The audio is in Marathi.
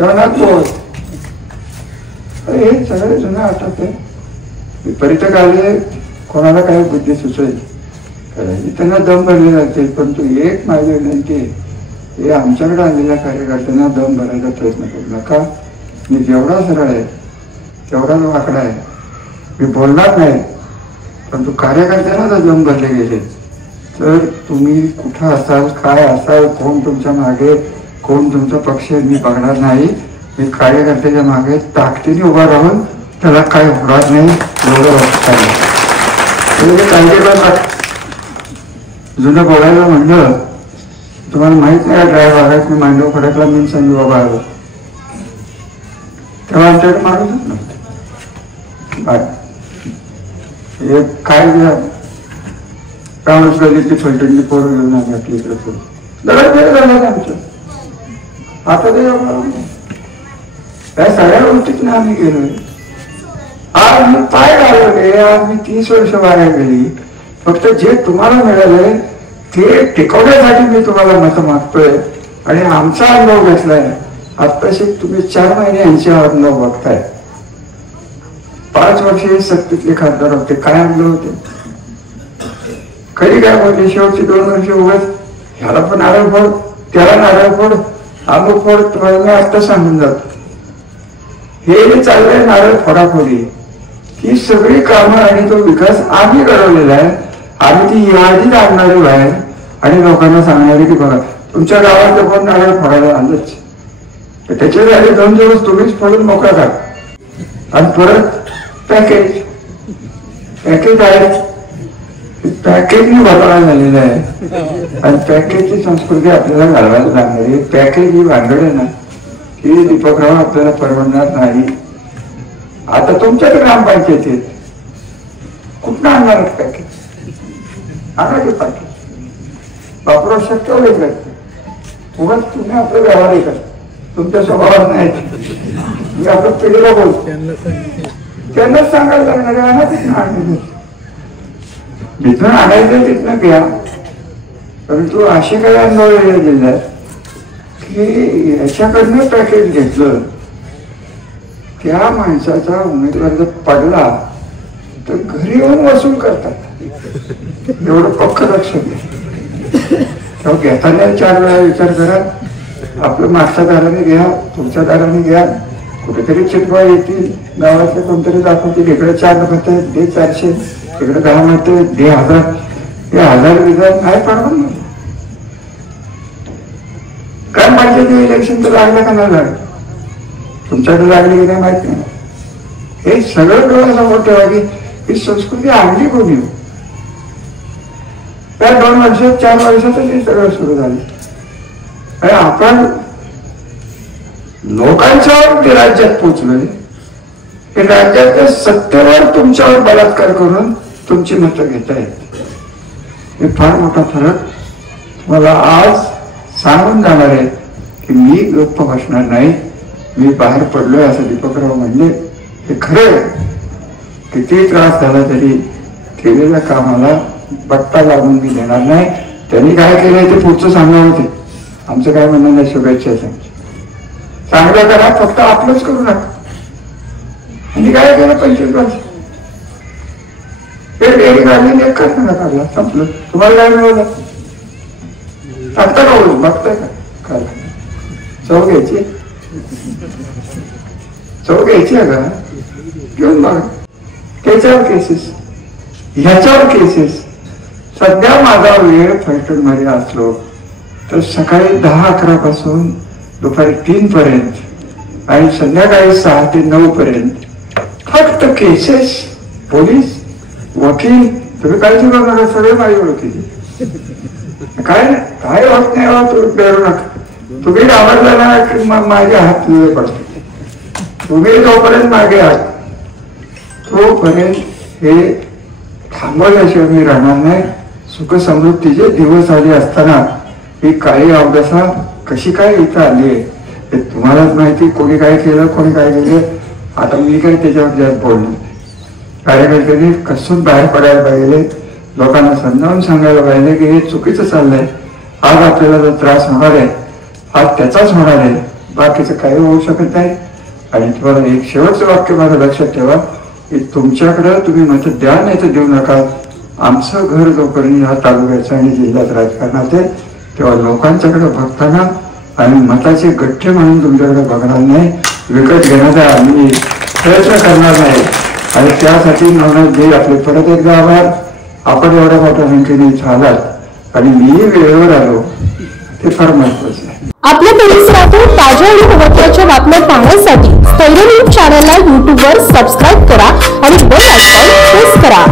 तेव्हा नको. हे सगळे जुनं आठवत आहे. विपरीत काळी कोणाला काही बुद्धी सुचेल करायची, त्यांना दम भरले जाते. परंतु एक माझी विनंती आहे, हे आमच्याकडे आलेल्या कार्यकर्त्यांना दम भरायचा प्रयत्न करू नका. मी जेवढा सरळ आहे तेवढाच वाकडा आहे. मी बोलणार नाही, परंतु कार्यकर्त्यांना जर दम भरले गेले तर तुम्ही कुठं असाल, काय असाल, कोण तुमच्या मागे, कोण तुमचा पक्ष, मी बघणार नाही. मी कार्यकर्त्याच्या मागे ताकदीने उभा राहून त्याला काय होणार नाही एवढं जुनं बोलायला म्हणलं. तुम्हाला माहित नाही ड्रायव्हर भागात मी मांडव खडकला मी संजू बाबा आलो तेव्हा आमच्याकडे माणूसच नव्हतं. हे काय कामच गलीतली फलटणची पोरं घेऊन आम्ही आपली इकडे झालं आमचं. आता ते या सगळ्या गोष्टीत ना आम्ही गेलोय. आज मी पाय घालवले, आज मी 30 वर्ष वाया गेली. फक्त जे तुम्हाला मिळालंय ते टिकवण्यासाठी मी तुम्हाला मत मागतोय. आणि आमचा अनुभव घेतलाय. आत्ताशी तुम्ही 4 महिने यांचे अनुभव बघताय. 5 वर्षे सत्तेतले खासदार होते, काय अनुभव होते, कधी काय बोलले. शेवटची 2 वर्ष उगाच ह्याला पण नारळ फोड, त्याला नारळ फोड, अमुक फोड. तुम्हाला मी आत्ता सांगून जातो, हे चाललंय नारळ फोडाफोडी. ही सगळी कामं आणि तो विकास आम्ही घडवलेला आहे. आम्ही ती यादी आणणारी बाहेर आणि लोकांना सांगणारे की बघा तुमच्या गावात कोण नारळ फोडायला आलंच, त्याच्या झाले 2 दिवस तुम्हीच फोडून मोकळा करा. आणि परत पॅकेज आहे, पॅकेजने घोटाळा झालेला आहे. आणि पॅकेजची संस्कृती आपल्याला घालवायला लागणारी. पॅकेज ही भांडवल आहे ना, ही दीपकराव आपल्याला परवडणार नाही. आता तुमच्याकडे ग्रामपंचायतीत कुठं आणणार पॅकेज? आणायचे पॅकेज वापरू शकतो वेगळं. उगाच तुम्ही आपलं व्यवहार करा, तुमच्या स्वभावात नाही. मी आपलं पिढीला बोलतो, त्यांनाच सांगायला लागणार आहे ना. तिथून आणले, जिथून आणायचं तिथनं घ्या. परंतु असे काही अनुभव दिले की याच्याकडनं पॅकेज घेतलं, त्या माणसाचा उमेदवार जर पडला तर घरी येऊन वसूल करतात. एवढं पक्क लक्ष द्या. घेताना 4 वेळा विचार करा. आपलं मागच्या दाराने घ्या, तुमच्या दाराने घ्या. कुठेतरी चिटवा येतील, गावातले कोणतरी दाखवतील, इकडे 4 म्हणतात दे 400, इकडे 10 म्हणते दे 1000. हे 1000 विधान काय पडवून नाही. काय पाहिजे इलेक्शन तर लागलं का नाही लागलं, तुमच्याकडे लागली की नाही माहित नाही. हे सगळं डोळ्यासमोर ठेवा की ही संस्कृती आणली कोणी. त्या 2 वर्षात 4 वर्षातच हे सगळं सुरू झालं. आणि आपण लोकांच्यावर राज्यात पोचलोय. हे राज्याच्या सत्तेवर तुमच्यावर बलात्कार करून तुमची मतं घेता येत. हे फार मोठा फरक मला आज सांगून जाणार आहे की मी गप्प बसणार नाही. मी बाहेर पडलोय असं दीपकराव म्हणले, हे खरं. किती त्रास झाला तरी केलेल्या कामाला बट्टा लागून मी देणार नाही. त्यांनी काय केलंय ते पुढचं सांगणार होते. आमचं काय म्हणणं नाही, शुभेच्छा चांगलं करा, फक्त आपलंच करू नका. आणि काय केलं 25 वर्ष हे डेअरी काढली, एक करता ना काढला, संपलं. तुम्हाला काय मिळवलं सांगता का? बोलू बघताय का? काय चव घ्यायची, चव घ्यायची आहे का? घेऊन बघा. त्याच्यावर केसेस, ह्याच्यावर केसेस. सध्या माझा वेळ फलटण मध्ये असलो तर सकाळी 10-11 पासून दुपारी 3 पर्यंत आणि संध्याकाळी 6 ते 9 पर्यंत फक्त केसेस. पोलीस, वकील, तुम्ही काळजी करू नका, सगळे माझी ओळखीचे. काय काय होत नाही हो, तुम्ही पेरू नका. तुम्ही घाबरला ना की माझे हात पिवळे पडते. तुम्ही जोपर्यंत मागे आहात तोपर्यंत हे थांबवल्याशिवाय मी राहणार नाही. सुख समृद्धीचे दिवस आले असताना ही काळी अवदशा कशी काय इथं आली आहे हे तुम्हालाच माहिती. कोणी काय केलं, कोणी काय केलं, आता मी काय त्याच्यावर जास्त बोलणार. कार्यकर्त्यांनी कसून बाहेर पडायला पाहिजे, लोकांना समजावून सांगायला पाहिजे की हे चुकीचं चाललंय. आज आपल्याला जो त्रास होणार आहे आज त्याचाच होणार आहे. बाकीचं काही होऊ शकत नाही. आणि तुम्हाला एक शेवटचं वाक्य माझं लक्षात ठेवा की तुमच्याकडं तुम्ही मत द्या नाही तर देऊ नका. आमचं घर जोपर्यंत ह्या तालुक्याचं आणि जिल्ह्यात राजकारणात आहे तेव्हा लोकांच्याकडे बघताना आम्ही मताचे गठ्ठे म्हणून तुमच्याकडे बघणार नाही, विकत घेण्याचा आम्ही प्रयत्न करणार नाही. आणि त्यासाठी म्हणून जे आपले परत एकदा आभार. आपण एवढ्या मोठ्या संख्येने झालात आणि मीही वेळेवर आलो ते फार महत्वाचं आहे. आपल्या परिसरातून ताज्या आणि महत्त्वाच्या बातम्या पाहण्यासाठी स्थैर्य न्यूज चॅनलला YouTube वर सबस्क्राईब करा आणि बेल आयकॉन प्रेस करा.